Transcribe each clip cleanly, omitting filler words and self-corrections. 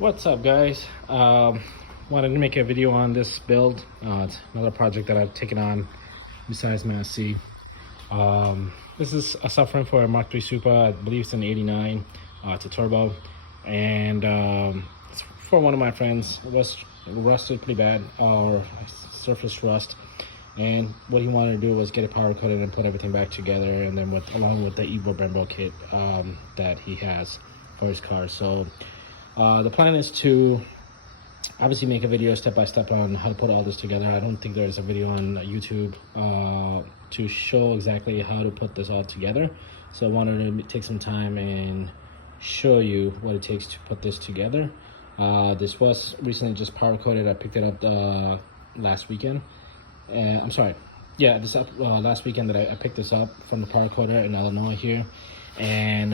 What's up, guys? Wanted to make a video on this build. It's another project that I've taken on besides Mass C. This is a subframe for a MK3 Supra. I believe it's an 89. It's a turbo, and it's for one of my friends. It was rusted pretty bad, or surface rust. And what he wanted to do was get it powder coated and put everything back together, and then along with the Evo Brembo kit that he has for his car. So the plan is to obviously make a video step by step on how to put all this together. I don't think there's a video on YouTube to show exactly how to put this all together. So I wanted to take some time and show you what it takes to put this together. This was recently just powder coated. I picked it up last weekend. I'm sorry, yeah, this up last weekend that I picked this up from the powder coater in Illinois here, and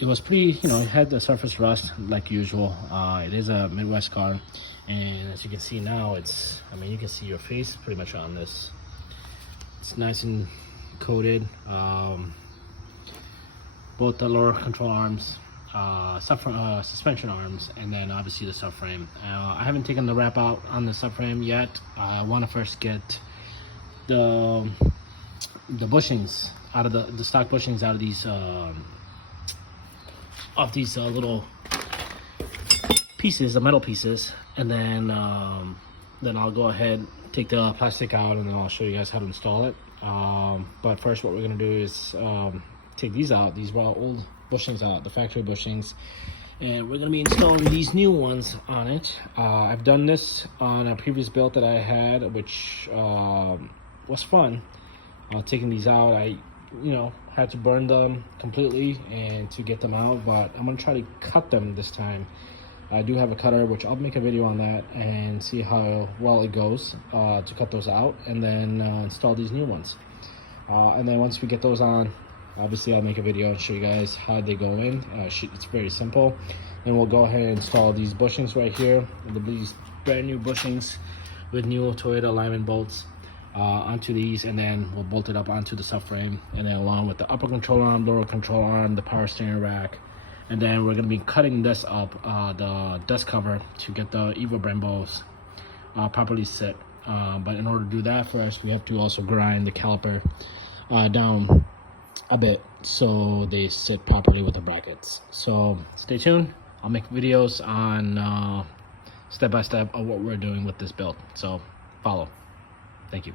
it was pretty, it had the surface rust like usual. It is a Midwest car, and as you can see now, you can see your face pretty much on this. It's nice and coated. Both the lower control arms, suspension arms, and then obviously the subframe. I haven't taken the wrap out on the subframe yet. I want to first get the bushings out of the stock bushings out of these little pieces, the metal pieces, and then I'll go ahead, take the plastic out, and then I'll show you guys how to install it. But first, what we're gonna do is take these out, these raw old bushings out, the factory bushings, and we're gonna be installing these new ones on it. I've done this on a previous build that I had, which was fun. Taking these out, I had to burn them completely and to get them out, but I'm gonna try to cut them this time. I do have a cutter, which I'll make a video on that and see how well it goes to cut those out, and then install these new ones. And then once we get those on, obviously I'll make a video and show you guys how they go in. It's very simple. Then we'll go ahead and install these bushings right here, these brand new bushings with new Toyota alignment bolts onto these, and then we'll bolt it up onto the subframe, and then along with the upper control arm, lower control arm, the power steering rack. And then we're going to be cutting this up, the dust cover, to get the Evo Brembos properly set. But in order to do that, first we have to also grind the caliper down a bit so they sit properly with the brackets. So stay tuned. I'll make videos on step by step of what we're doing with this build, so follow. Thank you.